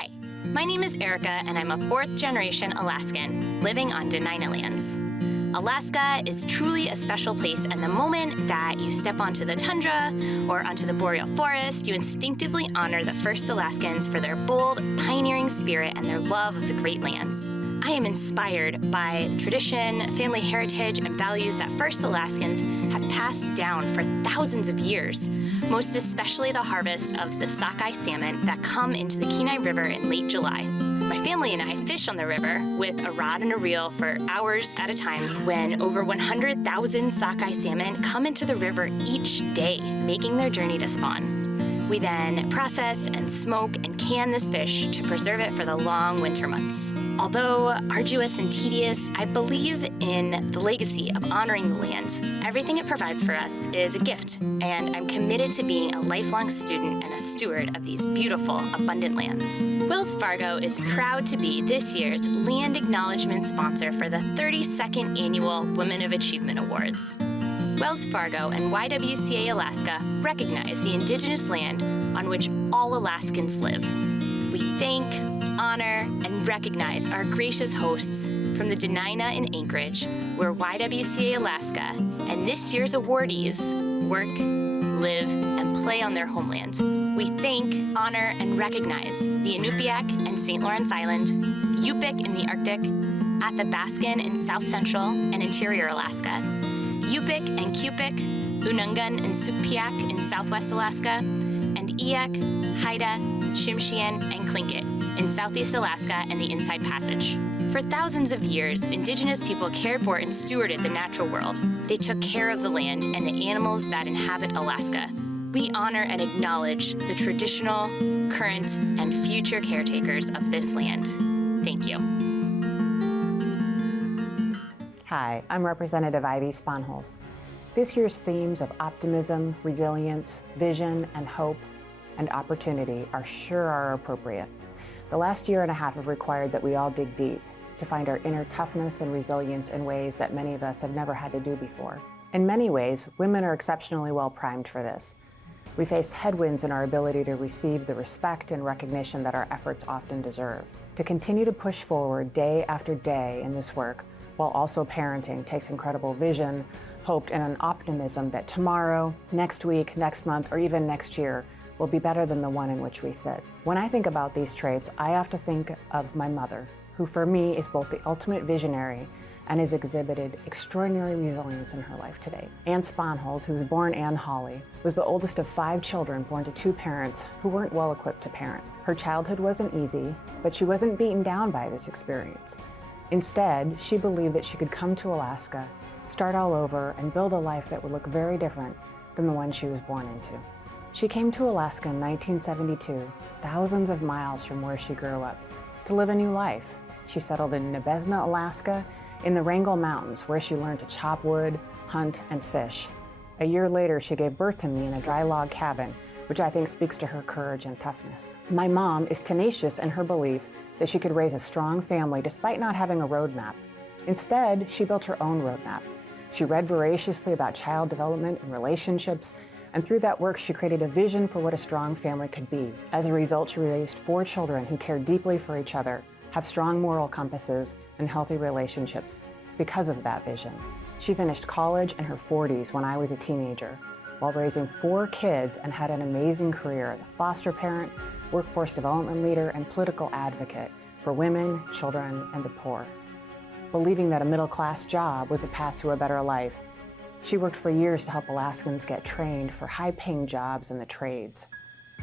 Hi, my name is Erica, and I'm a fourth-generation Alaskan living on Dena'ina lands. Alaska is truly a special place, and the moment that you step onto the tundra or onto the boreal forest, you instinctively honor the first Alaskans for their bold, pioneering spirit and their love of the Great Lands. I am inspired by tradition, family heritage, and values that first Alaskans have passed down for thousands of years, most especially the harvest of the sockeye salmon that come into the Kenai River in late July. My family and I fish on the river with a rod and a reel for hours at a time when over 100,000 sockeye salmon come into the river each day, making their journey to spawn. We then process and smoke and can this fish to preserve it for the long winter months. Although arduous and tedious, I believe in the legacy of honoring the land. Everything it provides for us is a gift, and I'm committed to being a lifelong student and a steward of these beautiful, abundant lands. Wells Fargo is proud to be this year's Land Acknowledgement sponsor for the 32nd Annual Women of Achievement Awards. Wells Fargo and YWCA Alaska recognize the indigenous land on which all Alaskans live. We thank, honor, and recognize our gracious hosts from the Dena'ina in Anchorage, where YWCA Alaska and this year's awardees work, live, and play on their homeland. We thank, honor, and recognize the Inupiaq and St. Lawrence Island, Yupik in the Arctic, Athabaskan in South Central and Interior Alaska, Yupik and Cupik, Unungan and Sugpiaq in Southwest Alaska, and Eyak, Haida, Tsimshian, and Tlingit in Southeast Alaska and the Inside Passage. For thousands of years, indigenous people cared for and stewarded the natural world. They took care of the land and the animals that inhabit Alaska. We honor and acknowledge the traditional, current, and future caretakers of this land. Thank you. Hi, I'm Representative Ivy SPOHNHOLZ. This year's themes of optimism, resilience, vision, and hope, and opportunity are appropriate. The last year and a half have required that we all dig deep to find our inner toughness and resilience in ways that many of us have never had to do before. In many ways, women are exceptionally well primed for this. We face headwinds in our ability to receive the respect and recognition that our efforts often deserve. To continue to push forward day after day in this work, while also parenting, takes incredible vision, hope, and an optimism that tomorrow, next week, next month, or even next year will be better than the one in which we sit. When I think about these traits, I have to think of my mother, who for me is both the ultimate visionary and has exhibited extraordinary resilience in her life today. Ann SPOHNHOLZ, who was born Ann Hawley, was the oldest of 5 children born to 2 parents who weren't well equipped to parent. Her childhood wasn't easy, but she wasn't beaten down by this experience. Instead, she believed that she could come to Alaska, start all over, and build a life that would look very different than the one she was born into. She came to Alaska in 1972, thousands of miles from where she grew up, to live a new life. She settled in Nebezna, Alaska, in the Wrangell Mountains, where she learned to chop wood, hunt, and fish. A year later, she gave birth to me in a dry log cabin, which I think speaks to her courage and toughness. My mom is tenacious in her belief that she could raise a strong family despite not having a roadmap. Instead, she built her own roadmap. She read voraciously about child development and relationships, and through that work, she created a vision for what a strong family could be. As a result, she raised 4 children who cared deeply for each other, have strong moral compasses, and healthy relationships because of that vision. She finished college in her 40s when I was a teenager, while raising 4 kids, and had an amazing career as a foster parent, workforce development leader, and political advocate for women, children, and the poor. Believing that a middle-class job was a path to a better life, she worked for years to help Alaskans get trained for high-paying jobs in the trades.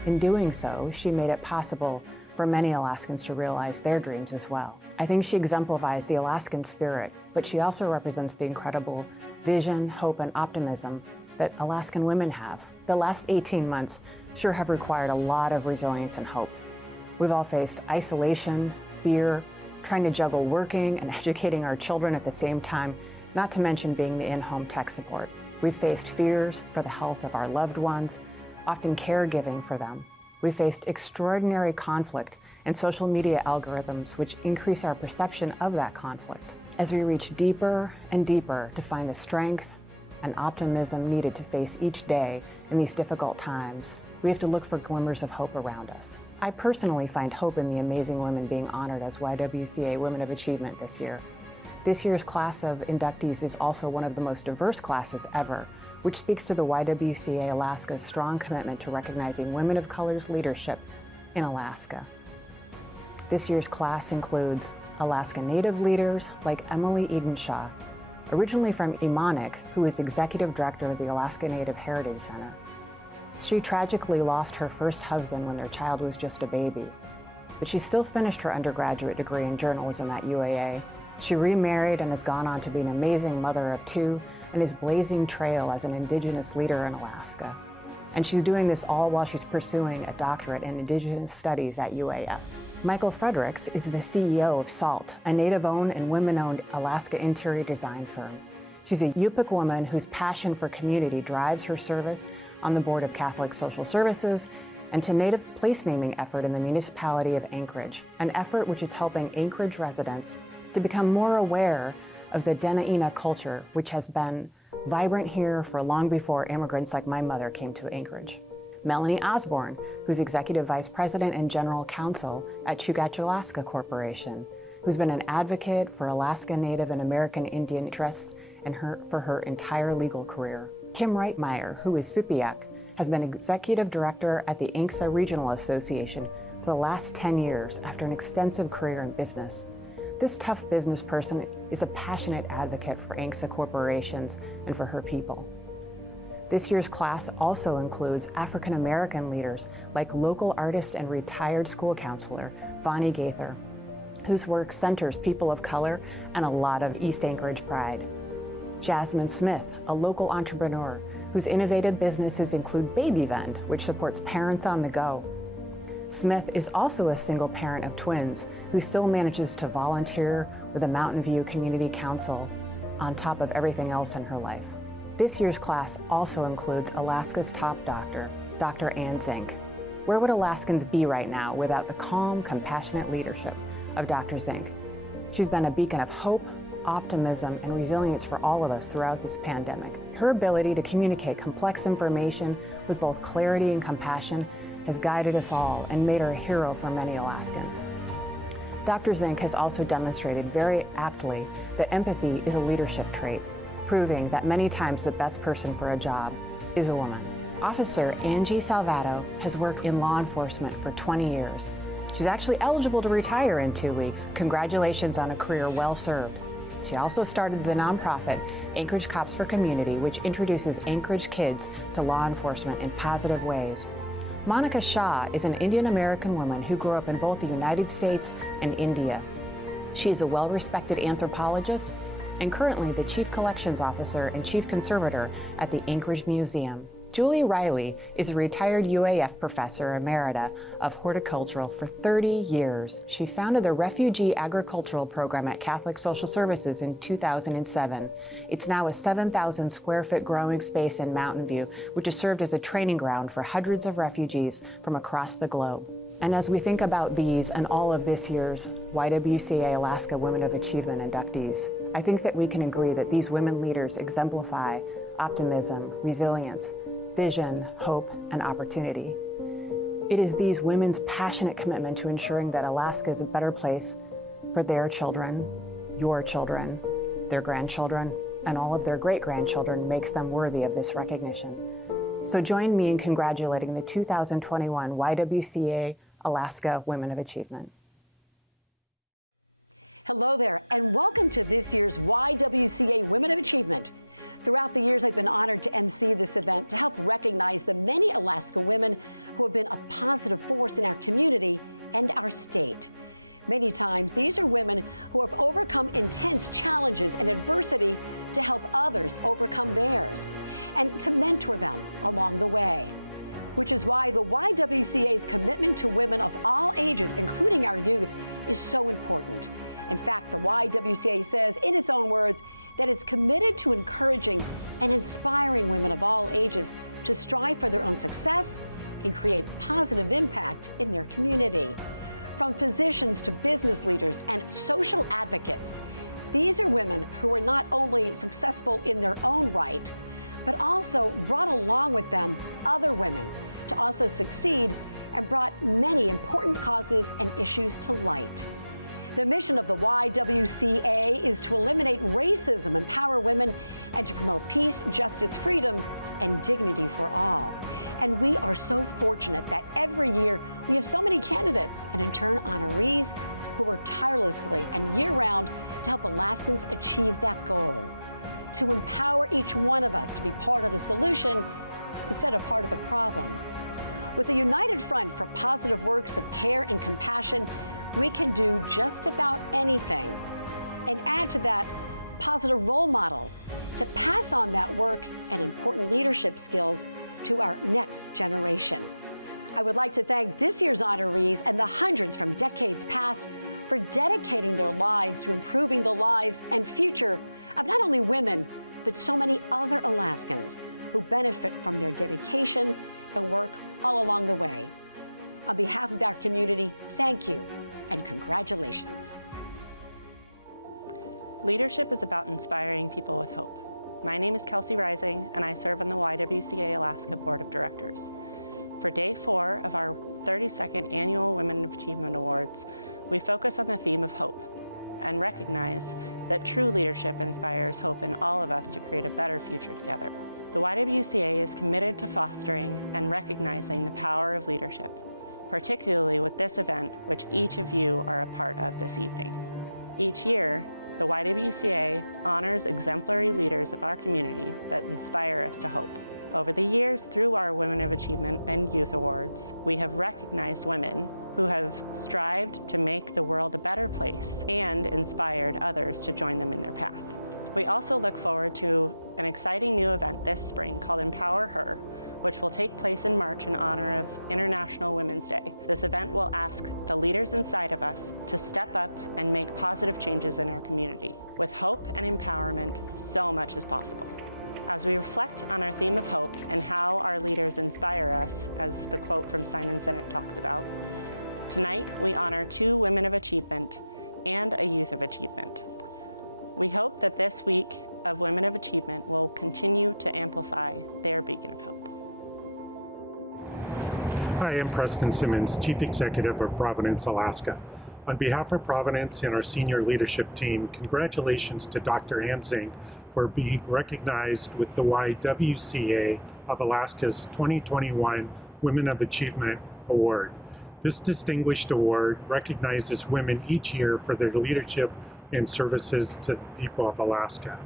In doing so, she made it possible for many Alaskans to realize their dreams as well. I think she exemplifies the Alaskan spirit, but she also represents the incredible vision, hope, and optimism that Alaskan women have. The last 18 months sure have required a lot of resilience and hope. We've all faced isolation, fear, trying to juggle working and educating our children at the same time, not to mention being the in-home tech support. We've faced fears for the health of our loved ones, often caregiving for them. We faced extraordinary conflict and social media algorithms which increase our perception of that conflict. As we reach deeper and deeper to find the strength and optimism needed to face each day in these difficult times, we have to look for glimmers of hope around us. I personally find hope in the amazing women being honored as YWCA Women of Achievement this year. This year's class of inductees is also one of the most diverse classes ever, which speaks to the YWCA Alaska's strong commitment to recognizing women of color's leadership in Alaska. This year's class includes Alaska Native leaders like Emily EDENSHAW, originally from Imanik, who is Executive Director of the Alaska Native Heritage Center. She tragically lost her first husband when their child was just a baby, but she still finished her undergraduate degree in journalism at UAA. She remarried and has gone on to be an amazing mother of two and is blazing trail as an Indigenous leader in Alaska. And she's doing this all while she's pursuing a doctorate in Indigenous Studies at UAF. Michael Fredericks is the CEO of SALT, a Native-owned and women-owned Alaska interior design firm. She's a Yupik woman whose passion for community drives her service on the board of Catholic Social Services and to Native place naming effort in the municipality of Anchorage, an effort which is helping Anchorage residents to become more aware of the Dena'ina culture, which has been vibrant here for long before immigrants like my mother came to Anchorage. Melanie Osborne, who's Executive Vice President and General Counsel at Chugach Alaska Corporation, who's been an advocate for Alaska Native and American Indian interests for her entire legal career. Kim Reitmeyer, who is Supiaq, has been Executive Director at the ANCSA Regional Association for the last 10 years after an extensive career in business. This tough business person is a passionate advocate for ANCSA corporations and for her people. This year's class also includes African American leaders like local artist and retired school counselor Vonnie Gaither, whose work centers people of color and a lot of East Anchorage pride. Jasmine Smith, a local entrepreneur whose innovative businesses include Baby Vend, which supports parents on the go. Smith is also a single parent of twins who still manages to volunteer with the Mountain View Community Council on top of everything else in her life. This year's class also includes Alaska's top doctor, Dr. Ann Zink. Where would Alaskans be right now without the calm, compassionate leadership of Dr. Zink? She's been a beacon of hope, optimism, and resilience for all of us throughout this pandemic. Her ability to communicate complex information with both clarity and compassion has guided us all and made her a hero for many Alaskans. Dr. Zink has also demonstrated very aptly that empathy is a leadership trait, proving that many times the best person for a job is a woman. Officer Angie Salvato has worked in law enforcement for 20 years. She's actually eligible to retire in 2 weeks. Congratulations on a career well served. She also started the nonprofit Anchorage Cops for Community, which introduces Anchorage kids to law enforcement in positive ways. Monica SHAH is an Indian American woman who grew up in both the United States and India. She is a well-respected anthropologist and currently the Chief Collections Officer and Chief Conservator at the Anchorage Museum. Julie Riley is a retired UAF professor emerita of horticultural for 30 years. She founded the Refugee Agricultural Program at Catholic Social Services in 2007. It's now a 7,000 square foot growing space in Mountain View, which has served as a training ground for hundreds of refugees from across the globe. And as we think about these and all of this year's YWCA Alaska Women of Achievement inductees, I think that we can agree that these women leaders exemplify optimism, resilience, vision, hope, and opportunity. It is these women's passionate commitment to ensuring that Alaska is a better place for their children, your children, their grandchildren, and all of their great-grandchildren makes them worthy of this recognition. So join me in congratulating the 2021 YWCA Alaska Women of Achievement. Hello there, and welcome to this year's YWCA Women of Achievement. Throughout the years, I've been honored to MC this event to help recognize the many Alaska women who have been a positive force in our community and our state. Many times, these are women who have overcome intense challenges and adversity to help others overcome theirs and to mentor them along the way. Which is why the YWCA's commitment to women of all ages, including our youth, is so important. In fact, the YWCA says, in its own words, that it's committed to encouraging and inspiring women of all ages to strive for their own success and create positive impact in their community. From physicians to business leaders and social advocates, these are women who are not only successful in their own right, but also brought along with them other women to also succeed and brought many important causes and issues to light. The mission of the YWCA is to eliminate racism, empower women, and to promote peace, justice, freedom, and dignity for all. And we are so fortunate that every year we have so many candidates and in turn honorees who work tirelessly and year-round to help Alaskans achieve that goal, to empower each one of us to be part of the solution instead of part of the problem. With a united front for positive works of care and compassion, we can do just about anything. And add to that positive role models to pass on that work and important leadership skills to our next generation. I would like to thank this year's honorees and the hundreds from decades past for dedicating their lives to improving the lives and future of not only women, but so many other Alaskans who benefit from their dedication and work all along the way. On behalf of our community, thank you and congratulations. Leadership is about inspiring people with hope. My name is Kelsey Rising, and I serve on the YWCA Alaska Board of Directors. For Day 4 of our 32nd Annual Women of Achievement Awards, we focus on the theme of hope and recognize that true leadership inspires hope in all of us to create a better future together. The YWCA is committed to fostering and recognizing the power of leadership, particularly with this event, which each of you are a part of this evening. Each year, the YWCA honors exemplary leaders of our community that inspire us to hope. Over the years, through our Women of Achievement and Youth Awards, we have recognized women who have strived to make the world a better place and inspired others to join them in their path. We also look forward to an exciting new event this spring called Empower Her, which will take place in March in honor of International Women's Day. This event will ask the leaders inside of us to step up and make positive changes in our community. With hope and empowerment, so much is possible. As we reflect on our theme of hope and how our leaders inspire us, as the quote from Simon Sinek talks about, tonight we honor 2 Women of Achievement and a Youth of Achievement. We hope that this week of Women of Achievement will continue to amplify their beacon of hope. Hi, I'm Preston Simmons, Chief Executive of Providence, Alaska. On behalf of Providence and our senior leadership team, congratulations to Dr. Ann Zink for being recognized with the YWCA of Alaska's 2021 Women of Achievement Award. This distinguished award recognizes women each year for their leadership and services to the people of Alaska.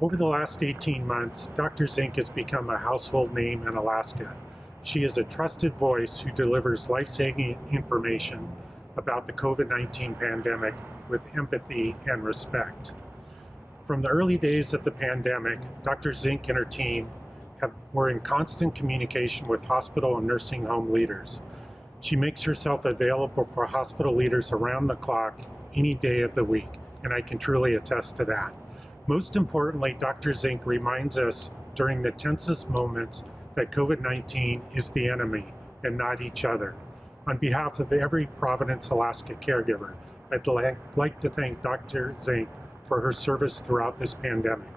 Over the last 18 months, Dr. Zink has become a household name in Alaska. She is a trusted voice who delivers life-saving information about the COVID-19 pandemic with empathy and respect. From the early days of the pandemic, Dr. Zink and her team were in constant communication with hospital and nursing home leaders. She makes herself available for hospital leaders around the clock, any day of the week, and I can truly attest to that. Most importantly, Dr. Zink reminds us during the tensest moments that COVID-19 is the enemy and not each other. On behalf of every Providence, Alaska caregiver, I'd like to thank Dr. Zink for her service throughout this pandemic.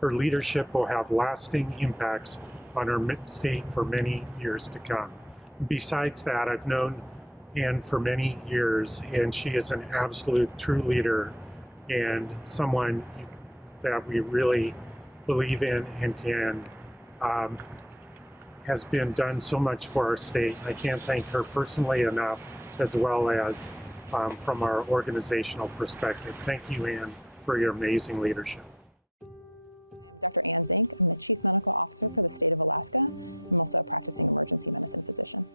Her leadership will have lasting impacts on our state for many years to come. Besides that, I've known Ann for many years, and she is an absolute true leader and someone that we really believe in and can has been done so much for our state. I can't thank her personally enough, as well as from our organizational perspective. Thank you, Ann, for your amazing leadership. I'm Dr. Ann Zink. I'm the Chief Medical Officer for the state of Alaska. I'm also a practicing emergency medicine physician.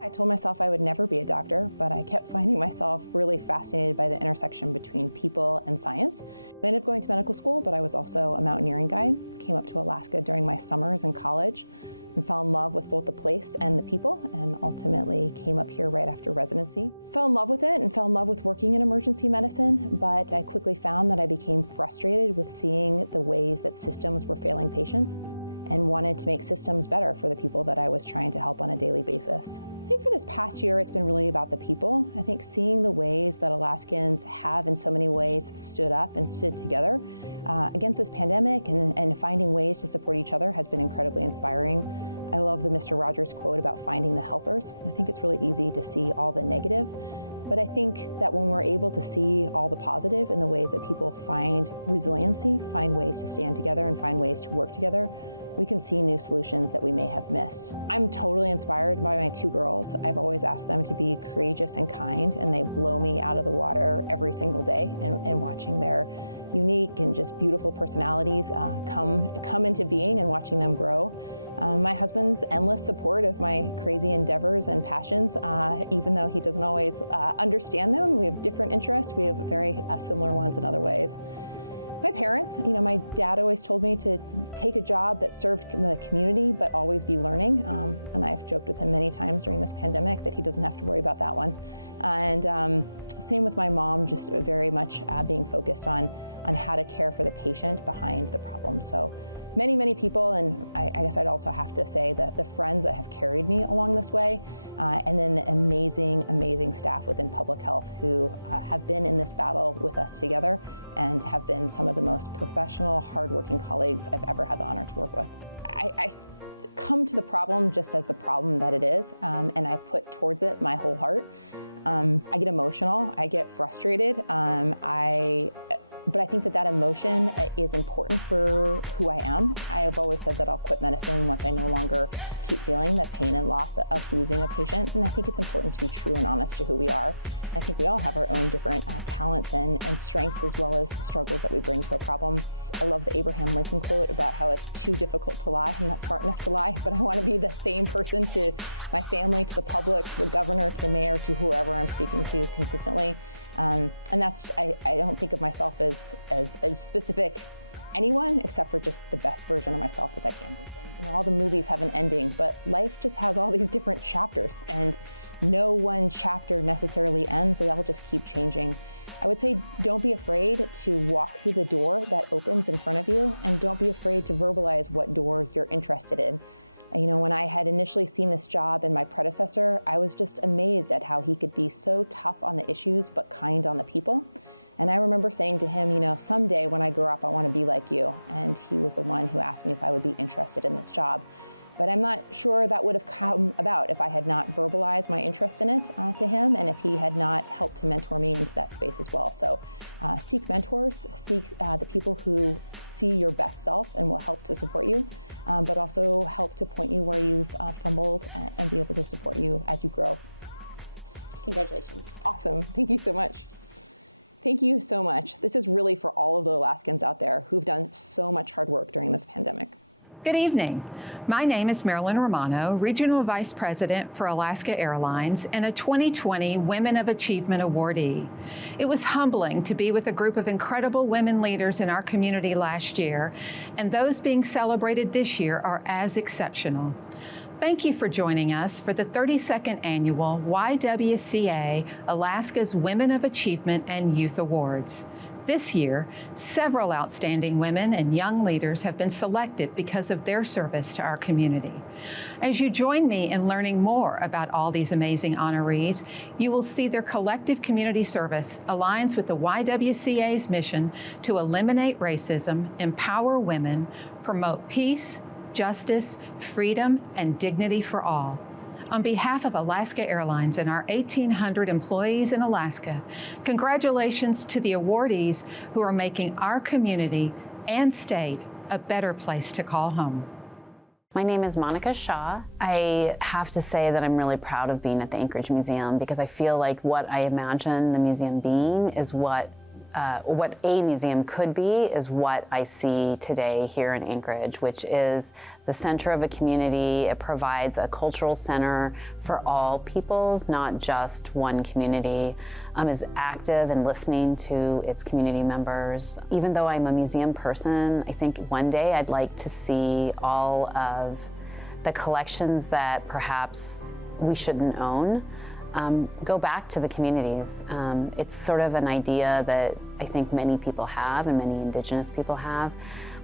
I told myself I would never be a doctor, but I kept finding myself really fascinated by the intersection between people and science. I ended up going to medical school, but I was also a mountaineering guide. Came up to Alaska during my summers in college and fell in love with both the place and the people, and ultimately came up here right after residency. Fell in love with it and fell in love with working in emergency medicine, but I quickly found that I became frustrated with seeing the ways that systems were failing patients and wanted to make systems better for the people that I was trying to help on a daily basis. I think for this past year, it's been really about the people. I think seeing the ways that Alaskans have in so many ways stood up and stood together against this pandemic and finding ways to support each other has been incredibly inspiring. I love the Mr. Rogers quote about finding the helpers. I think it's really easy to see all the negative, but I think that when we're able to see all the positive in the ways that people find resiliency, find ways to stand together and find ways to work together, we can see new solutions that we may have missed. I'm totally inspired by my two girls. I've always asked them to be courageous and kind, and they blow me out of the water every single day, and watching their unique and just beautiful personalities come into being and watching them grow. My husband's endless support of my crazy endeavors and passions, even though he doesn't always understand them. We have different interests. We have very similar ones in other ways. My parents, my dad always told me to take a job that served the community, but always be learning. And I've joked with him many times during this pandemic that he doesn't have to worry about that one. And same with my mom, just very much being focused on how to care for the patient behind the problem. So many people, and I guess I'd also have to say that the friends that have carried me along this way, and then the amazing staff within public health who have been in this battle with us together and have been some of the most professional, hardworking colleagues I've ever had the honor to work with. I come to the problem just as the problem that it is, and I put towards it my whole heart. I get emotional, I get frustrated, but I think that emotion is important for who I am. I have always said that I'll quit medicine once I no longer keep feeling the pain and loss of losing a patient, and I think it's important to be true and honest to who we are. I think we all have our own different talents and strengths, as well as the struggles that we bring to a problem. I love the Abraham Lincoln quote about how it's too difficult to lie. I'm not smart enough to lie, but I want to be the same person to my family, to the public, to the governor, to the mayor, to whoever I'm speaking to consistently. And that's, I don't think of myself as a specific anyone, except for just the best version of myself as I can be. All the movies have an ending, but life just has all these different chapters, and no one chapter necessarily ends. They all just keep changing. I would say don't be afraid to walk through the door that opens in front of you, and don't be afraid to verbalize what door you're interested in. When I had initially seen this job in my predecessor, I was just amazed at how he could be so tough on the issues but kind on the people. And I remember saying to him, someday when I grow up, I want to be like you. And he was the one who asked me if I would be interested in this job. But I'm not sure that would have come about if I had not verbalized my interest in it to him, and if he had not helped to mentor me into that space as well. So seek mentors, seek the people who see your best self and will help to support you, but also help to point you where you've fumbled and be able to support you as you grow. Congratulations. Awesome. Thank you so much. Thank you so much. This is really for all of the Alaskans out there who've done so much hard work during this pandemic. Good evening. My name is Marilyn Romano, Regional Vice President for Alaska Airlines and a 2020 Women of Achievement awardee. It was humbling to be with a group of incredible women leaders in our community last year, and those being celebrated this year are as exceptional. Thank you for joining us for the 32nd Annual YWCA Alaska's Women of Achievement and Youth Awards. This year, several outstanding women and young leaders have been selected because of their service to our community. As you join me in learning more about all these amazing honorees, you will see their collective community service aligns with the YWCA's mission to eliminate racism, empower women, promote peace, justice, freedom, and dignity for all. On behalf of Alaska Airlines and our 1,800 employees in Alaska, congratulations to the awardees who are making our community and state a better place to call home. My name is Monica SHAH. I have to say that I'm really proud of being at the Anchorage Museum, because I feel like what I imagine the museum being is what a museum could be is what I see today here in Anchorage, which is the center of a community. It provides a cultural center for all peoples, not just one community, is active and listening to its community members. Even though I'm a museum person, I think one day I'd like to see all of the collections that perhaps we shouldn't own go back to the communities. It's sort of an idea that I think many people have and many Indigenous people have,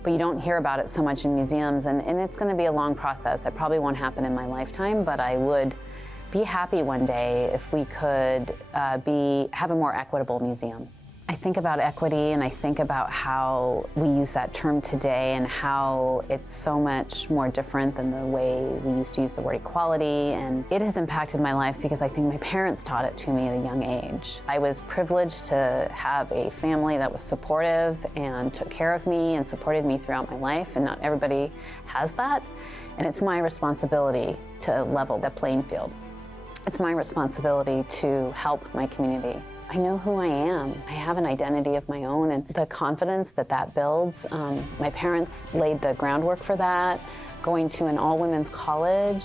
but you don't hear about it so much in museums, and it's going to be a long process. It probably won't happen in my lifetime, but I would be happy one day if we could have a more equitable museum. I think about equity and I think about how we use that term today and how it's so much more different than the way we used to use the word equality. And it has impacted my life because I think my parents taught it to me at a young age. I was privileged to have a family that was supportive and took care of me and supported me throughout my life, and not everybody has that. And it's my responsibility to level the playing field. It's my responsibility to help my community. I know who I am. I have an identity of my own, and the confidence that that builds. My parents laid the groundwork for that. Going to an all-women's college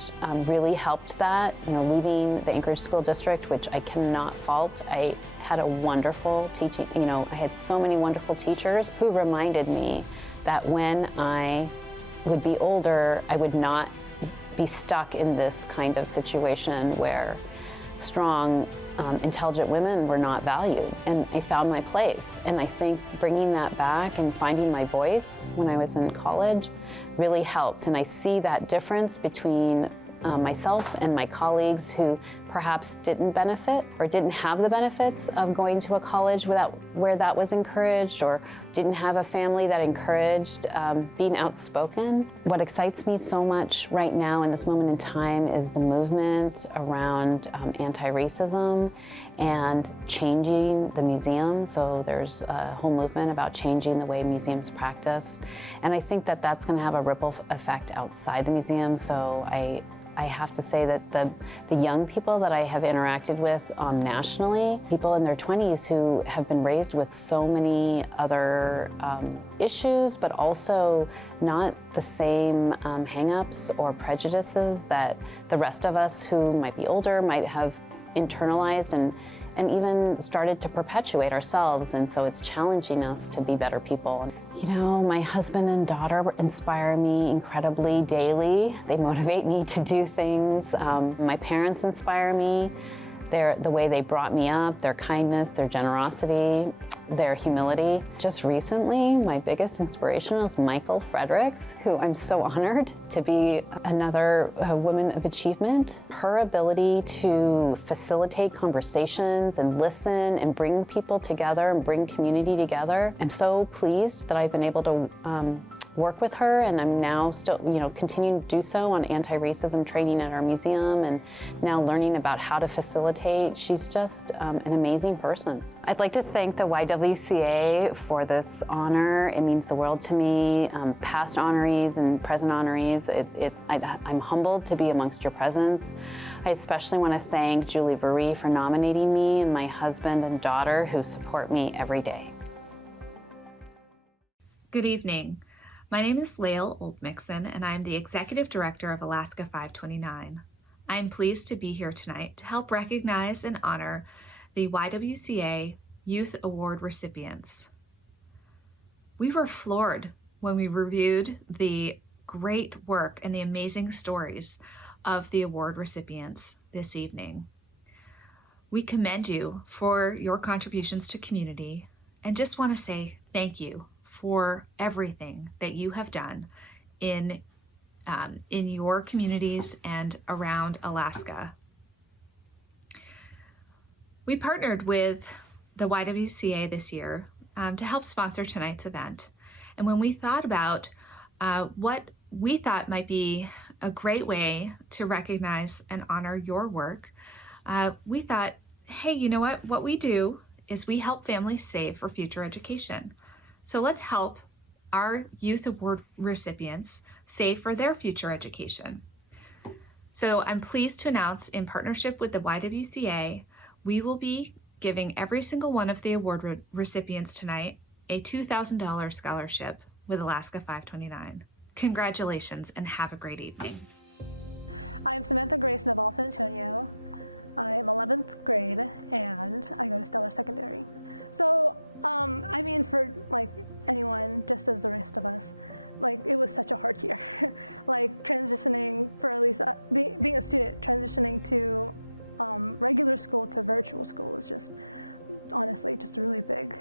really helped that. You know, leaving the Anchorage School District, which I cannot fault. I had a wonderful teaching, I had so many wonderful teachers who reminded me that when I would be older, I would not be stuck in this kind of situation where strong, intelligent women were not valued. And I found my place. And I think bringing that back and finding my voice when I was in college really helped. And I see that difference between myself and my colleagues who perhaps didn't benefit or didn't have the benefits of going to a college where that was encouraged, or didn't have a family that encouraged being outspoken. What excites me so much right now in this moment in time is the movement around anti-racism and changing the museum. So there's a whole movement about changing the way museums practice. And I think that that's going to have a ripple effect outside the museum. So I have to say that the young people that I have interacted with nationally, people in their 20s who have been raised with so many other issues, but also not the same hang-ups or prejudices that the rest of us who might be older might have internalized and even started to perpetuate ourselves. And so it's challenging us to be better people. My husband and daughter inspire me incredibly daily. They motivate me to do things. My parents inspire me. The way they brought me up, their kindness, their generosity, their humility. Just recently, my biggest inspiration was Michael Fredericks, who I'm so honored to be another woman of achievement. Her ability to facilitate conversations and listen and bring people together and bring community together. I'm so pleased that I've been able to work with her, and I'm now still, continuing to do so on anti-racism training at our museum, and now learning about how to facilitate. She's just an amazing person. I'd like to thank the YWCA for this honor. It means the world to me. Past honorees and present honorees, I'm humbled to be amongst your presence. I especially want to thank Julie Veree for nominating me, and my husband and daughter who support me every day. Good evening. My name is Lael Oldmixon, and I'm the Executive Director of Alaska 529. I am pleased to be here tonight to help recognize and honor the YWCA Youth Award recipients. We were floored when we reviewed the great work and the amazing stories of the award recipients this evening. We commend you for your contributions to community and just want to say thank you for everything that you have done in your communities and around Alaska. We partnered with the YWCA this year to help sponsor tonight's event. And when we thought about what we thought might be a great way to recognize and honor your work, we thought, hey, you know what? What we do is we help families save for future education. So let's help our Youth Award recipients save for their future education. So I'm pleased to announce, in partnership with the YWCA, we will be giving every single one of the award recipients tonight a $2,000 scholarship with Alaska 529. Congratulations and have a great evening. I'm Samantha Grace Navalta Antonio. I'm 11th grade and I go to Stellar Secondary. So, for anyone, just as the rest of us, it was such a hard year. Transitioning, for at least being a student, transitioning to regular school to virtual school is just, honestly, just a really big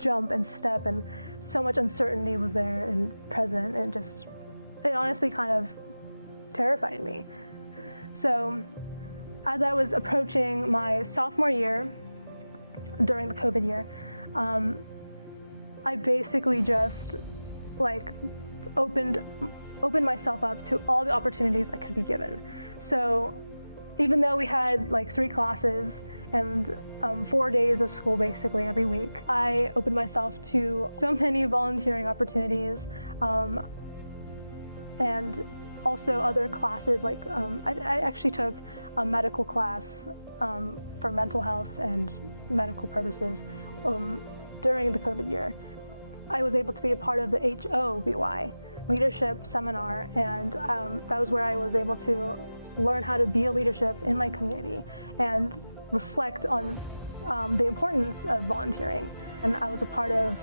jump and step, and so much uncertainty was there and present, and it honestly kind of terrified me. So, as I was approaching my sophomore year, during the COVID year, I basically just like opened myself up to all the opportunities I could be given. So even though we had like 3 classes and 4 days of school basically every week, I opened myself to so many volunteering opportunities, and also other classes. Like I actually took a medical class for mental health and medical purposes during the COVID year. I was able to be a part of the HOBY leadership seminar, and that was where I was able to learn how to be a leadership in my community and reflect on the importance of volunteering. And I was a part of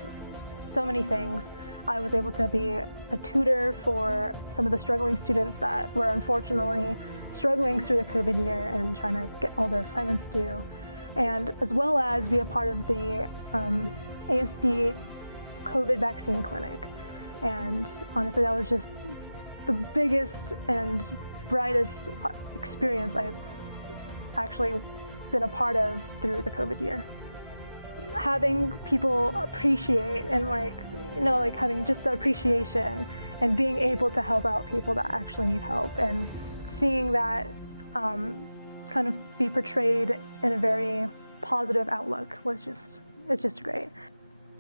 so many things. I was able to be a tutor for some of the struggling students that were unfortunately struggling through the COVID year and trying to get all their assignments due, and as well as be a part of the ASD COVID vaccine clinic. And honestly, that was just the biggest and brightest experience I've actually been a part of through the COVID year. Having people appreciate and like having just the appreciation and being able to help out people that actually need help, and seeing that kind of be portrayed in a very positive outlook it's just great.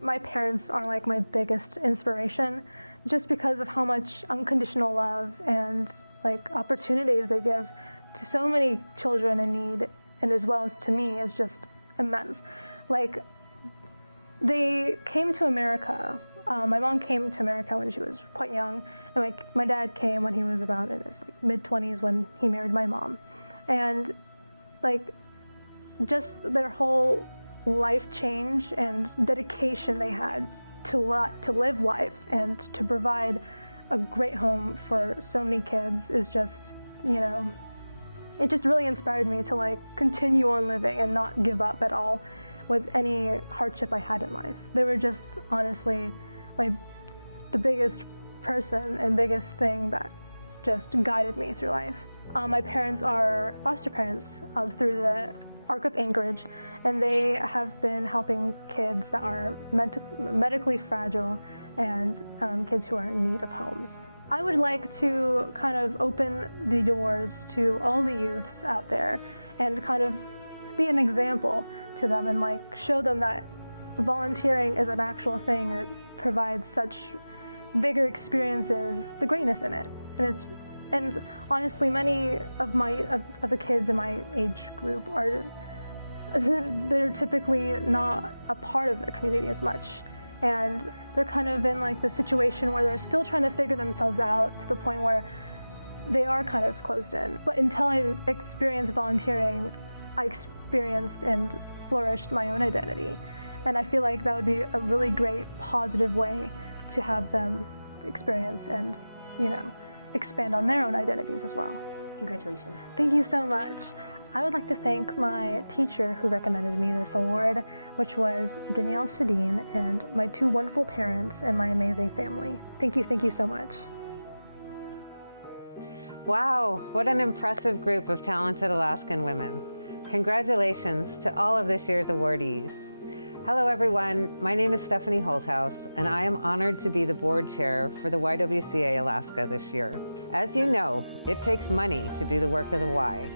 My parents are like my biggest inspiration, just because of how much unconditional love and like opportunities they give to so many children in need, and as well as to me, is just immense. Like, they came to America. My mom came to America when she was quite young, and like my dad came when he was about in his like mid-20s when he married my mom. And like just their whole life change and dedication they had to live life and to provide a great home for so many kids is just, it just really inspired me to like continue on living and not give up at all with any hardship I had in life. They were just honestly like the biggest person and biggest thing that just guided me through life. My parents are foster parents through the Arc of Anchorage, and they have been helping kids that are medically fragile and kids who are in need of homes. I would like to kind of open the doors to all the youths out there and kind of be an example to them and like show them that volunteering is an actual thing. It provides such bigger experiences, the greatness in it. And honestly, many of the kids in my age group they're typically not a part of their community as much. And they're kind of in like the situation where they're still trying to figure themselves out to the point where they are kind of closed in. But until I experienced volunteering, I experienced and flourished my own identity. And I feel like that would be a really great positive way to have them experience and, expand on their own identities as well. Congratulations. Thank you so much. I would like to thank my teacher who recommended me this award, which was Danielle Shadeen, and my 2 wonderful parents and my amazing family. Thank you so much. Wow, what an impressive group of talented Alaskan women. Congratulations to all of this year's awardees. Hello everyone, my name is Stephanie Holthaus, and I am honored to be the board chair for the YWCA Alaska this year. As you know, it takes money to do the work of the Y.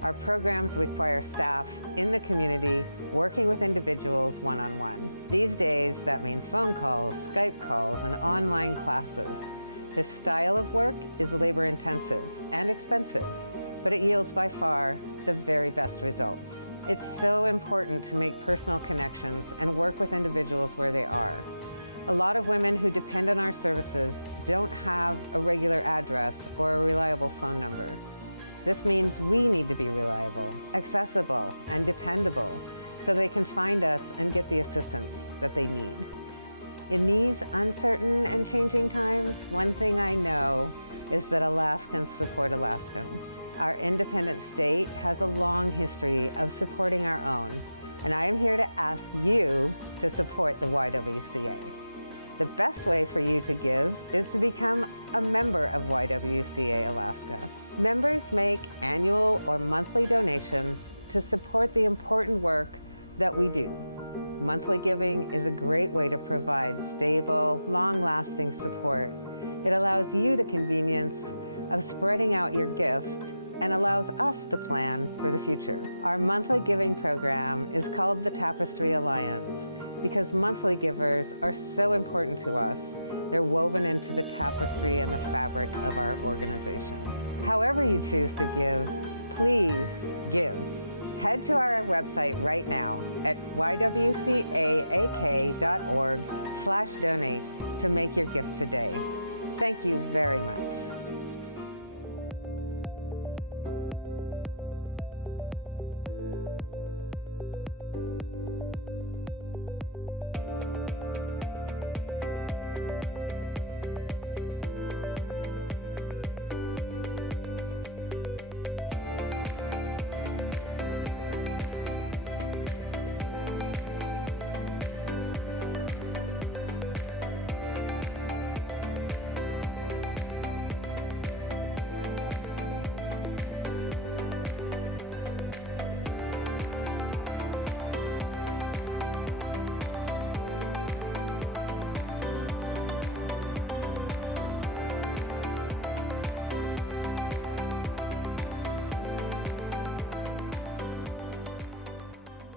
Our programs require staff in the community working with individuals one-on-one. These days, that means phone calls, Skype calls, and online classes. This style of work is labor-intensive and expensive, but it yields by far the very best results. It's so important to make personal connections and work with individuals where they are. A lot of women who depend on our services don't have a regular address or a reliable phone number. This means we need to be reliable, accessible, and dependable so they can find us and get the assistance that they need. In these uncertain and changing times, one thing I know is that Alaskans support Alaskans. Our independent state has a long history of supporting our own, and I am here to ask you to support the YWCA. The best way for you to give is to become a member of YWCA Alaska. Members make annual or monthly donations to support the important work that we do. Monthly giving is a great way to provide stable, long-lasting support. It allows you the convenience of spreading out your gift and allows us to plan for the future. Our monthly giving program is called the Tapestry Alliance because monthly givers are so important to us. They're woven into the tapestry and the fabric of our organization. However you choose to give, please give. Head to our website right now at ywcaak.org/donate to make your gift today. Thank you very much.